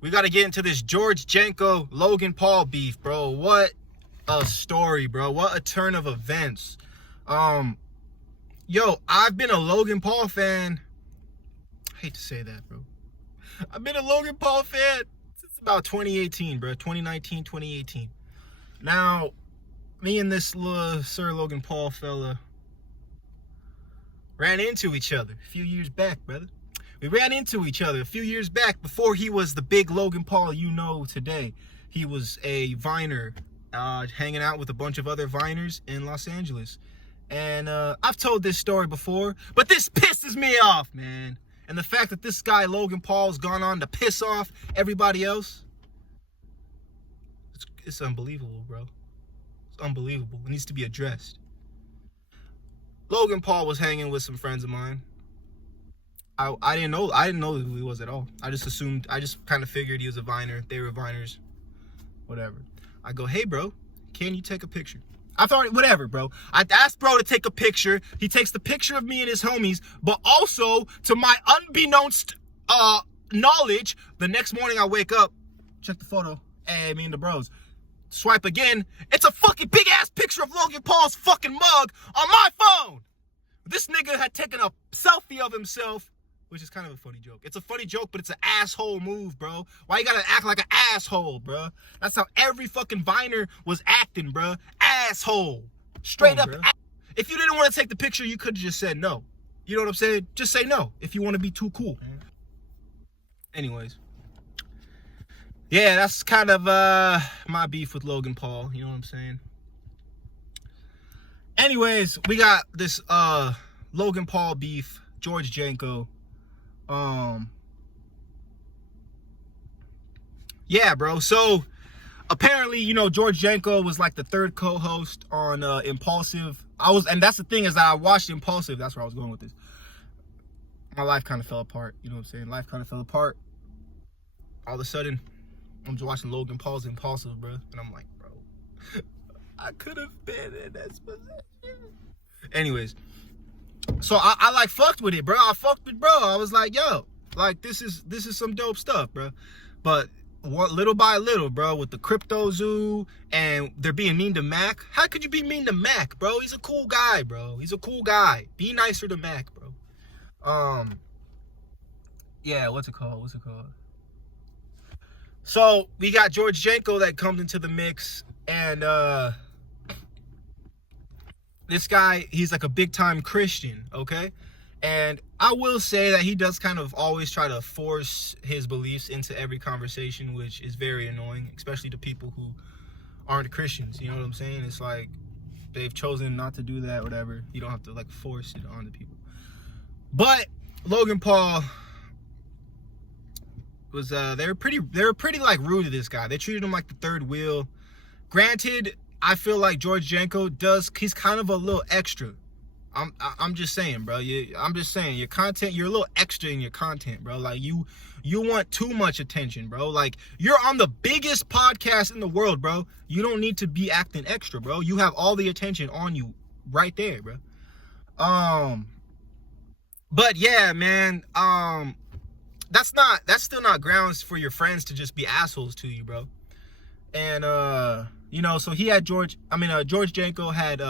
We got to get into this Gorge, Janko, Logan Paul beef, bro. What a story, bro. What a turn of events. Yo, I've been a Logan Paul fan. I hate to say that, bro. I've been a Logan Paul fan since about 2018, bro. 2019, 2018. Now, me and this little Sir Logan Paul fella ran into each other a few years back, brother. We ran into each other a few years back before he was the big Logan Paul you know today. He was a Viner, hanging out with a bunch of other Viners in Los Angeles. And I've told this story before, but this pisses me off, man. And the fact that this guy, Logan Paul's gone on to piss off everybody else, it's unbelievable, bro. It's unbelievable. It needs to be addressed. Logan Paul was hanging with some friends of mine. I didn't know who he was at all. I just kind of figured he was a Viner. They were Viners. Whatever. I go, hey, bro, can you take a picture? I thought, whatever, bro. I asked bro to take a picture. He takes the picture of me and his homies, but also, to my unbeknownst knowledge, the next morning I wake up, check the photo, hey, me and the bros. Swipe again, it's a fucking big-ass picture of Logan Paul's fucking mug on my phone. This nigga had taken a selfie of himself, which is kind of a funny joke. It's a funny joke, but it's an asshole move, bro. Why you gotta act like an asshole, bro? That's how every fucking Viner was acting, bro. Asshole. Straight up. If you didn't want to take the picture, you could have just said no. You know what I'm saying? Just say no if you want to be too cool. Anyways. Yeah, that's kind of my beef with Logan Paul. You know what I'm saying? Anyways, we got this Logan Paul beef, Gorge, Janko. Yeah, bro. So apparently, you know, Gorge Janko was like the third co-host on Impulsive. And that's the thing, is I watched Impulsive. That's where I was going with this. My life kind of fell apart. You know what I'm saying? Life kind of fell apart. All of a sudden, I'm just watching Logan Paul's Impulsive, bro. And I'm like, bro, I could have been in this position. Anyways. So I like fucked with it, bro. I fucked with bro. I was like, yo, like this is some dope stuff, bro. But little by little, bro, with the crypto zoo and they're being mean to Mac. How could you be mean to Mac, bro? He's a cool guy, bro. He's a cool guy. Be nicer to Mac, bro. Yeah, what's it called? So we got Gorge Janko that comes into the mix, and this guy, he's like a big time Christian, okay? And I will say that he does kind of always try to force his beliefs into every conversation, which is very annoying, especially to people who aren't Christians. You know what I'm saying? It's like they've chosen not to do that, whatever. You don't have to like force it on the people. But Logan Paul was they were pretty like rude to this guy. They treated him like the third wheel. Granted, I feel like Gorge Janko he's kind of a little extra. I'm just saying, bro. I'm just saying, your content, you're a little extra in your content, bro. Like you want too much attention, bro. Like you're on the biggest podcast in the world, bro. You don't need to be acting extra, bro. You have all the attention on you right there, bro. But yeah, man, that's still not grounds for your friends to just be assholes to you, bro. And you know, so he had Gorge Janko had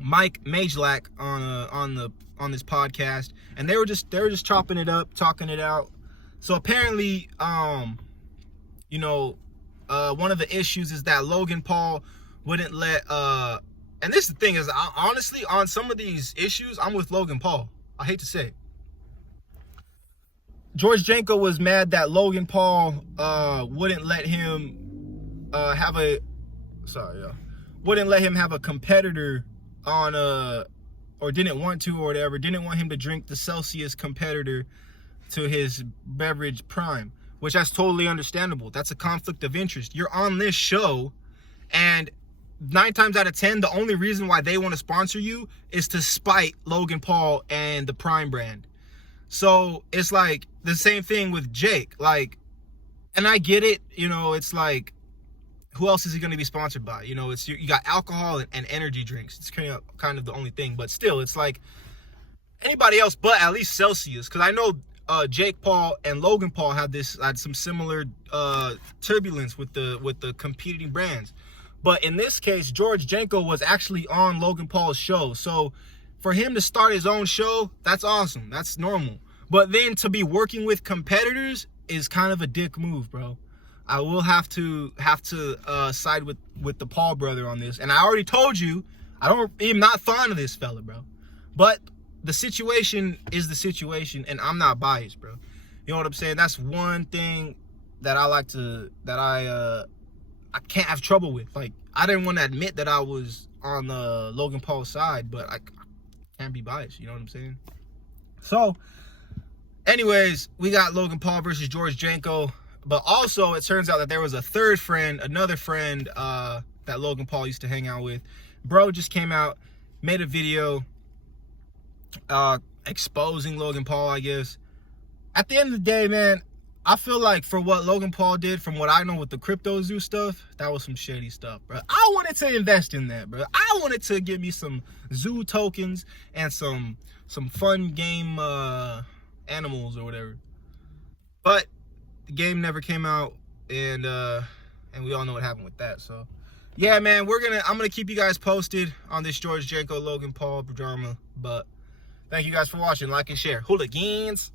Mike Majlak on this podcast, and they were just chopping it up, talking it out. So apparently, you know, one of the issues is that Logan Paul wouldn't let and this is the thing, is honestly, on some of these issues, I'm with Logan Paul. I hate to say it. Gorge Janko was mad that Logan Paul wouldn't let him have a competitor on or didn't want to, or whatever, didn't want him to drink the Celsius competitor to his beverage Prime, which that's totally understandable. That's a conflict of interest. You're on this show, and 9 times out of 10, the only reason why they want to sponsor you is to spite Logan Paul and the Prime brand. So it's like the same thing with Jake. Like, and I get it, you know, it's like, who else is he going to be sponsored by? You know, you got alcohol and energy drinks. It's kind of the only thing, but still, it's like anybody else but at least Celsius. Because I know Jake Paul and Logan Paul had some similar turbulence with the competing brands. But in this case, Janko was actually on Logan Paul's show. So for him to start his own show, that's awesome. That's normal. But then to be working with competitors is kind of a dick move, bro. I will have to side with the Paul brother on this. And I already told you, I'm not fond of this fella, bro. But the situation is the situation, and I'm not biased, bro. You know what I'm saying? That's one thing that I can't have trouble with. Like, I didn't want to admit that I was on the Logan Paul side, but I can't be biased. You know what I'm saying? So, anyways, we got Logan Paul versus Janko. But also, it turns out that there was another friend that Logan Paul used to hang out with. Bro just came out, made a video exposing Logan Paul, I guess. At the end of the day, man, I feel like for what Logan Paul did, from what I know with the crypto zoo stuff, that was some shady stuff, bro. I wanted to invest in that, bro. I wanted to give me some zoo tokens and some fun game animals or whatever. But the game never came out, and we all know what happened with that. So yeah, man, I'm gonna keep you guys posted on this Janko Logan Paul drama. But thank you guys for watching. Like and share. Hooligans.